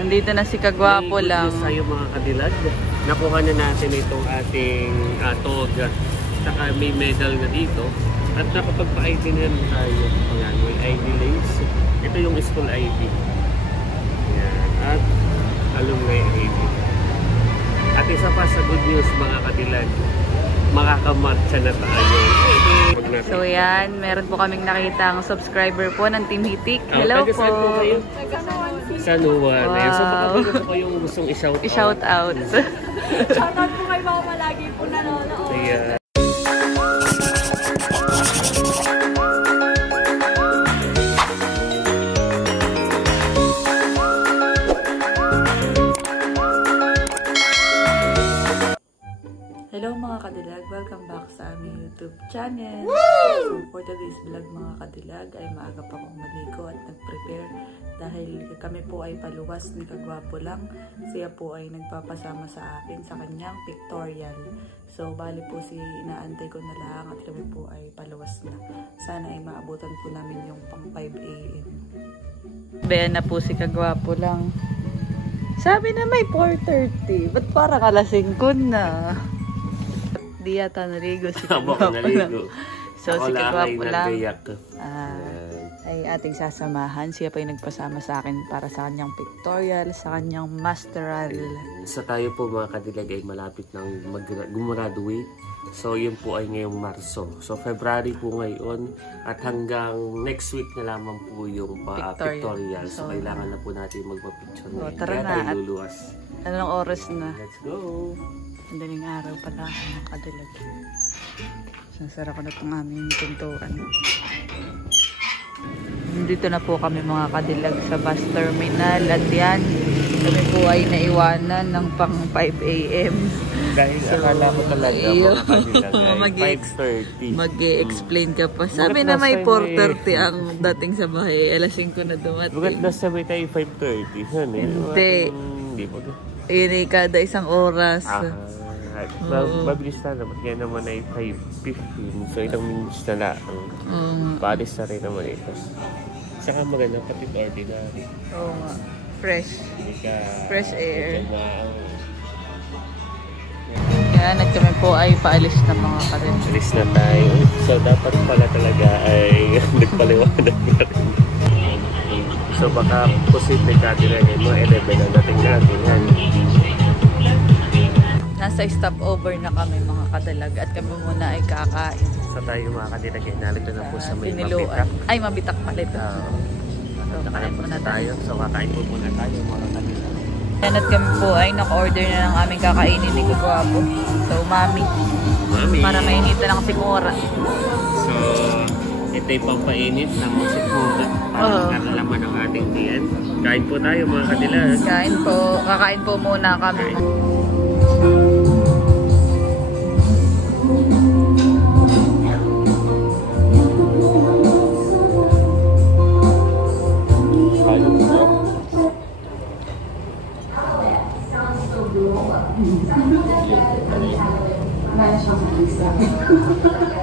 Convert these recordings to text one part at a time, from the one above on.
Nandito na si Kagwapo lang. Sa'yo mga kadilag. Nakuha na natin itong ating toga. Saka may medal na dito. At nakapagpa-ID na tayo. Ayan, may ID links. Ito yung school ID. Ayan. At alumni ID. At isa pa sa good news mga kadilag, makakamarcha na tayo. So yan, meron po kaming nakitang subscriber po ng Team Hitik. Hello po. Sa Nuwan. Wow. Ayan, so baka po yung gustong i-shout out. I-shout out. Shout out po kay Mama, lagi po nanonood. Ayan. Hello mga kadilag, welcome back sa aming YouTube channel. So for today's vlog mga kadilag ay maaga pa akong maligo at nag-prepare dahil kami po ay paluwas ni Kagwapo lang. Siya po ay nagpapasama sa akin sa kanyang pictorial. So bali po si inaantay ko na lang at kami po ay paluwas na. Sana ay maabutan po namin yung pang 5 AM. Bayan na po si Kagwapo lang. Sabi na may 4:30. Ba't parang alasing ko na? Di yata naligo si Kagwapo lang. So si Kagwapo lang ay ating sasamahan. Siya pa yung nagpasama sa akin para sa kanyang pictorial, sa kanyang masteral. Sa tayo po mga kadilag ay malapit nang gumraduate. So yun po ay ngayong Marso. So February po ngayon at hanggang next week na lamang po yung pictorial. So kailangan na po natin magpa-picture na. Tara na. Luluwas. Anong oras na? Let's go! Madaling araw pala mga kadilag. Sasara ko na itong aming pintuan. Dito na po kami mga kadilag sa bus terminal. At yan, kami po ay naiwanan ng pang 5 AM. Dahil so, akala ko talaga mga kadilag ay 5:30. Mag-e-explain ka pa. Sabi na may 4:30 ang dating sa bahay. Alas 5 na dumating. Bakit nasabi tayo 5:30? Hindi po. Yun ay kada isang oras. Mabilis na naman. Kaya naman ay 5:15. So ilang minutes na lang. Palis na rin naman ito. Saka maganda pati ordinary. Oo nga. Fresh. Fresh air. Kaya nagkami po ay paalis na mga karin. Alis na tayo. So dapat pala talaga ay nagpaliwanag na rin. So baka posible ka din ay mga 11 na dating natin. Nasa stopover na kami mga kadalag at kami muna ay kakain. So tayo mga kadilag ay nalito na po sa may Mabitak. Ay, Mabitak pala ito. So kakain muna tayo. So kakain po muna tayo mga kadilag. Yan at kami po ay naka-order na ng aming kakainin ni Kagwapo. So umami. Para mainita ng sikmura. So ito yung pampainit ng sikmura. Para nakalaman ng ating tiyan. Kain po tayo mga kadilag. Kain po. Kakain po muna kami.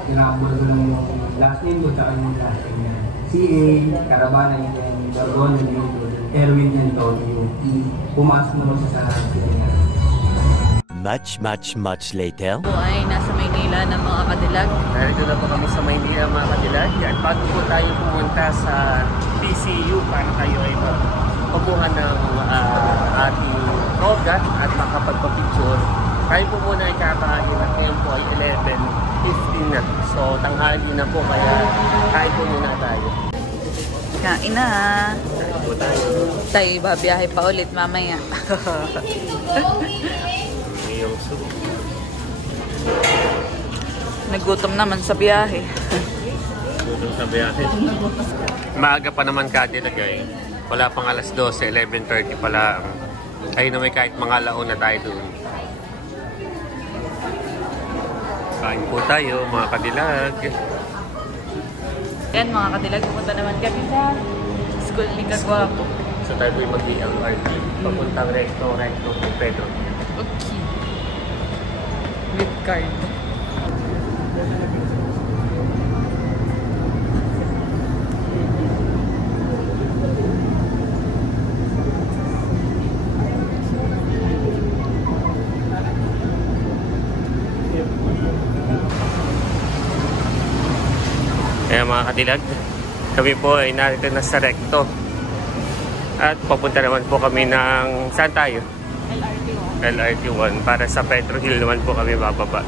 Tinakabol ko lang yung last name ko tsaka yung last name niya. CA, Caravana yung Dargon, Erwin and Tonio. Pumasok naman sa niya. Much later. Po ay nasa Maynila ng mga kadilag. Narito na po kami sa Maynila mga kadilag. At bago po tayo pumunta sa PCU para tayo ay kumuha ng ating rogat at makapagpapicture. Tayo po muna ay kakain at ngayon po ay 11:15 na. So tanghali na po kaya kain po muna tayo. Kain na. Kain po tayo. Tayo babiyahe pa ulit mamaya. Ngayong soup. Nagutom naman sa biyahe. Nagutom sa biyahe. Maaga pa naman katilagay. Wala pang alas 12, 11:30 pala. Tayo na may kahit mga laon na tayo doon. Kain po tayo mga kadilag. Yan mga kadilag, pupunta naman kami sa school ni Kagwapo. So tayo po yung mag-LRT papuntang Recto Pedro. Okay. With card. mga kadilag. Kami po ay narito na sa Recto. At papunta naman po kami ng... Saan tayo? LRT1. Para sa Petro Hill naman po kami bababa.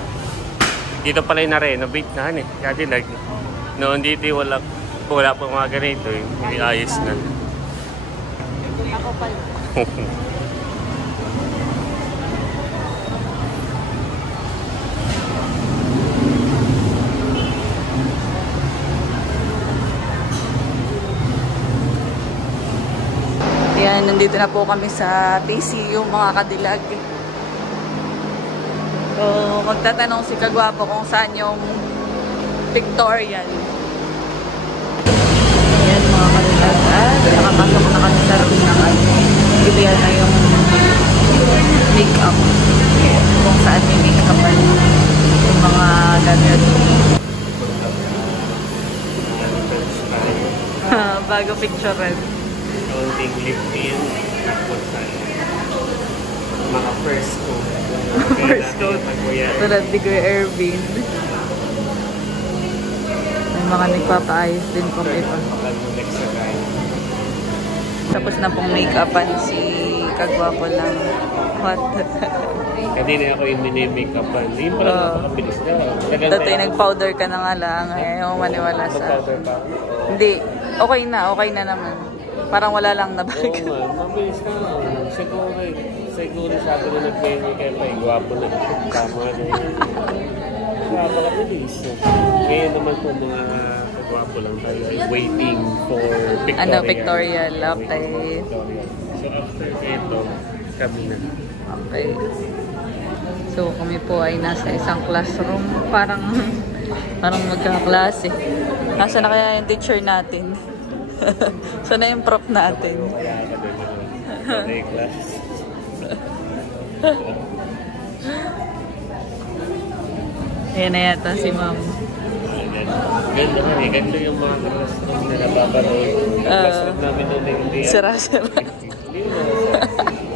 Dito pala yung na-renovate na kadilag. Noon dito wala po mga ganito eh. Hindi ayos na. Ako pala. Yan, nandito na po kami sa TCU mga kadilag. So, magtatanong si Kagwapo kung saan yung pictorial. Yan mga kadilag. At nakapasok na kami sa room ng dito yan na yung make-up. Kung saan may make-up yung mga gamit. Bago picture rin. Counting lift in, tapos mga first coat. First coat. Tulad ni Kuya Ervin. May mga nagpapaayos din pong iba. Tapos na pong make-upan si Kagwapo lang. What? Kanina ako yung mini-make-upan. Hindi pala napakabilis na. Dati nag-powder ka na nga lang. Ayaw mo maniwala sa... Hindi. Okay na naman. Parang wala lang na bag. Oo nga, mabilis na. Siguro sabi na nag-menu kayo pa, gwapo na. Tama na yun. Napakabilis. Ngayon naman po mga kagwapo lang tayo ay waiting for pictorial. Pictorial. Okay. So after ito, kami na. Okay. So kami po ay nasa isang classroom. Parang magkaklase. Nasa na kaya yung teacher natin? So na yung prop natin. Ayan na yata si ma'am. Ganda yung mga classroom na nababaroy. Classroom namin doon na hindi. Sira-sira.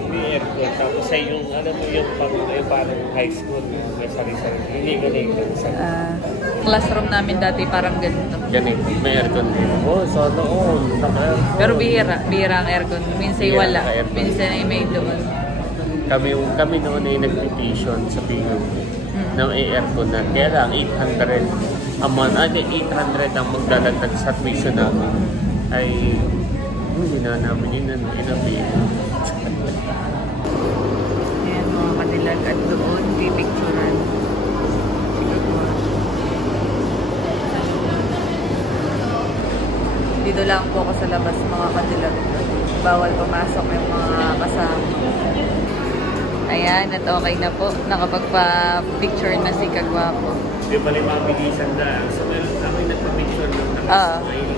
Hindi aircon. Tapos ay yung, alam mo yung parang high school na may sari-sari. Hindi ganito. Classroom namin dati parang ganito. Ganito. May aircon din. Oh, so noon. Pero bihira ang aircon. Minsan wala. Minsan ay may doon. Kami noon ay nag-petition sa PU ng aircon na. Kaya lang 800 a month. 800 ang magdadagdag sa tuition namin. Ay hindi na namin inabi. Ayan mga kadilag. At doon pipicturan. Dito lang po ako sa labas mga kadilag. Bawal pumasok yung mga kasama. Ayan, at okay na po. Nakapagpa-picture na si Kagwapo. Di ba yung mabilisan na? So meron kami nagpa-picture ng nakasmile.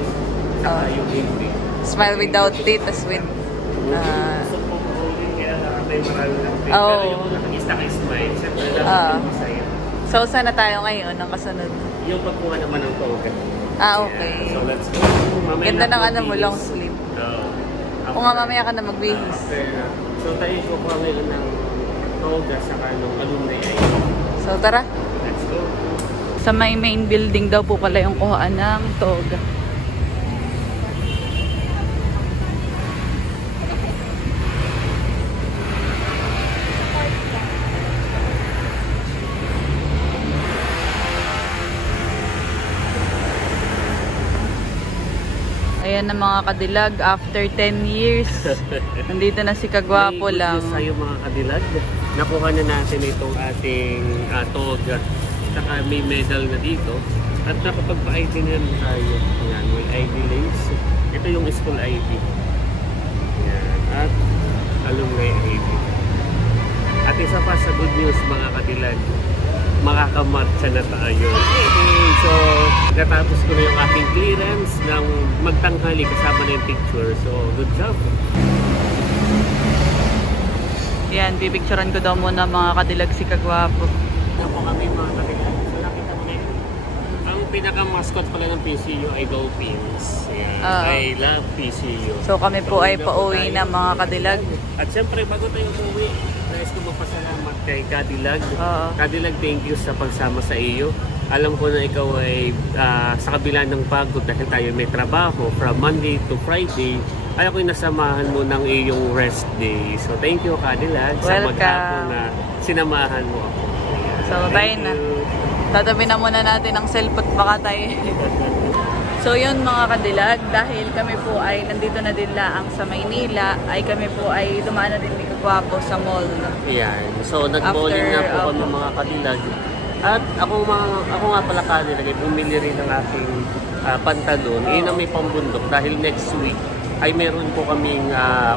Saka yung hindi. Smile without teeth, as with... So po, kaya nakatay marami ng teeth. Pero yung nakakista kay smile, siyempre lang masaya. So saan na tayo ngayon ang kasunod? Yung pagkuha naman ng toga. Okay. So let's go. Ganda ng long sleeve. O nga, mamaya ka na magbihis. So tayo kukuha ngayon ng toga sa kanong alumni ID. So tara. Let's go. Sa main building daw po pala yung kuhaan ng toga. Ayan na mga kadilag, after 10 years, nandito na si Kagwapo lang. May sa'yo mga kadilag. Nakuha na natin itong ating toga. Saka may medal na dito. At nakapagpa-ID na tayo. Ayan, may ID links. Ito yung school ID. Ayan. At alumni ID. At isa pa sa good news mga kadilag, makakamatcha na tayo. So, natapos ko na yung aking clearance ng magtanghali kasama na yung picture. So, good job. Yan, pipicturean ko daw muna mga kadilag si Kagwapo. Ako kami mga kadilag. So, nakita mo ngayon. Ang pinaka-mascot pala ng PCU ay Dolphins. I love PCU. So, kami po ay pauwi na mga kadilag. At syempre, bago tayo umuwi, Nais ko magpasalamat kay Cadillac. Oo. Cadillac, thank you sa pagsama sa iyo. Alam ko na ikaw ay sa kabila ng pagod dahil tayo may trabaho from Monday to Friday. Ayaw ko yung nasamahan mo ng iyong rest day. So thank you, Cadillac, sa Welcome. maghapon na sinamahan mo ako. Ayan. So, tayo Thank na. you. Tatabi na muna natin ang cellphone baka tayo. So yun mga kadilag, dahil kami po ay nandito na din laang sa Maynila, ay kami po ay dumaan na din ni Kagwapo sa mall. Ayan. So nag-bowling na po kami mga Cadillac. At ako nga pala Cadillac, bumili rin ng aking pantalon. Yun ang may pambundok dahil next week ay meron po kaming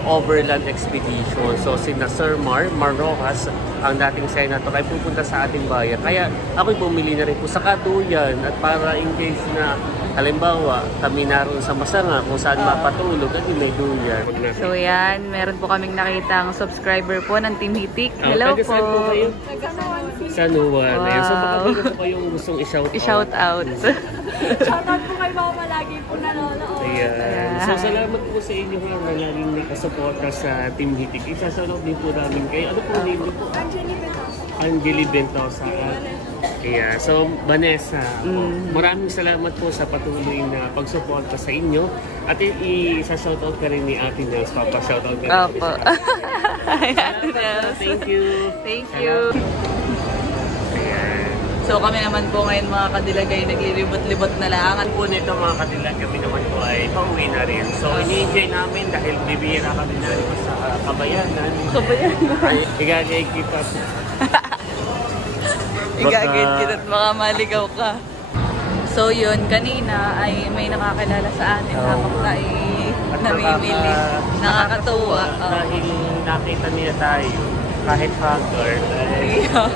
overland expedition. So sina Sir Mar Rojas, ang dating senator, ay pupunta sa ating bayan. Kaya ako'y bumili na rin po sa Kaduyan at para in case na halimbawa kami naroon sa Masanga kung saan mapatulog at may duyan. So yan, meron po kaming nakitang subscriber po ng Team Hitik. Hello taga saan po po. kayo? Sa Nuwan. Wow. Ayan. So baka meron po kayong gustong i-shout I-shout out. Shoutout po kay Mama, lagi po nanonood. Ayan. So salamat po sa inyo nga na laging nakasuporta sa Team Hitik. Isasalot din po namin kayo. Ano po name niyo po? Angeli Betosa. Angeli Bentosa. Yeah. So Vanessa, maraming salamat po sa patuloy na pagsuporta sa inyo. At i-shoutout ka rin ni Ate Nels. Papa-shoutout ka rin. Opo. Ayan, yes. Thank you. Thank you. Ayan. So kami naman po ngayon mga kadilag ay naglilibot-libot na lang. At po nito mga Cadillac, kami naman po ay pauwi na rin. So ini-enjoy namin dahil bibihira kami na rin sa Kabayanan. Kabayanan. Ay, igagay kita po. Igagit kita at baka maligaw ka. So yun, kanina ay may nakakilala sa atin habang tayo namimili. Nakakatuwa. Dahil nakita niya tayo kahit haggard.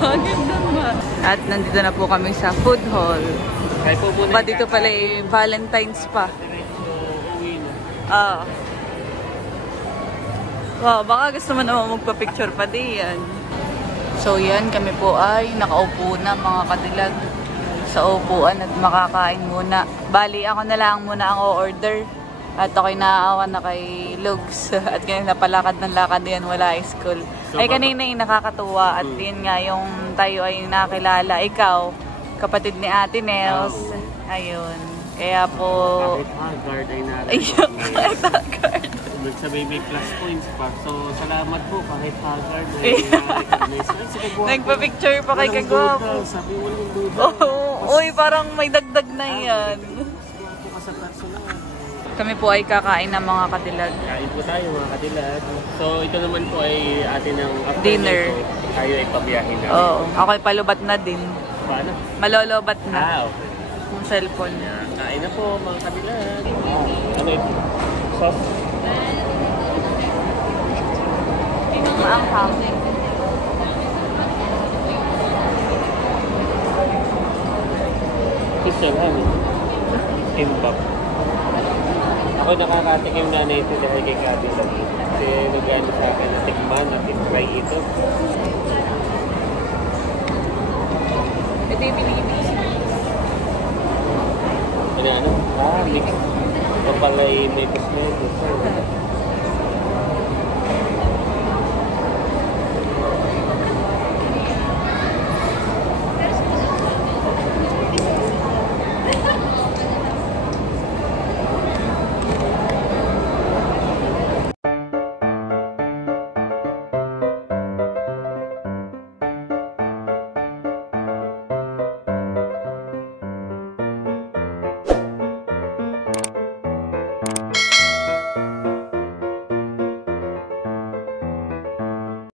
Ganda naman. At nandito na po kami sa food hall. Kaya po muna. Ba dito pala eh, Valentine's pa. Uwi na. Wow, baka gusto mo naman magpa-picture pa diyan. So yan, kami po ay nakaupo na mga kadilag sa upuan at makakain muna. Bali, ako na lang muna ang o-order. At ako'y naaawa na kay Lugs. At kanina napalakad ng lakad yan, wala school. So, Ay kanina yung nakakatuwa. At yun nga, yung tayo ay nakilala. Ikaw, kapatid ni Ate Nels. Ayun. Kaya po... Kahit haggard ay natin. Ayun, kahit haggard. Nagsabay may plus points pa. So, salamat po kahit haggard. Nagpa-picture pa kay Kagwapo. Sabi mo lang duda. Oo, uy, parang may dagdag na yan. Gwapo ka sa personal. Kami po ay kakain ng mga kadilag. Kain po tayo mga Cadillac. So, ito naman po ay atin ng after Dinner. nito, tayo ay pabiyahin na. Oo, ako ay palubat na din. Paano? Malolobat na. Okay. Yung cellphone. Kain na po mga Cadillac. Ano ito? Sauce? Maanghang. Pizza lang. Imbak. Ako nakakatikim na ito dahil kay Kati lang. Kasi nag-ano sa akin na tikman at try ito. Ito yung binibis. Ano? Mix. Ito pala may metos-metos.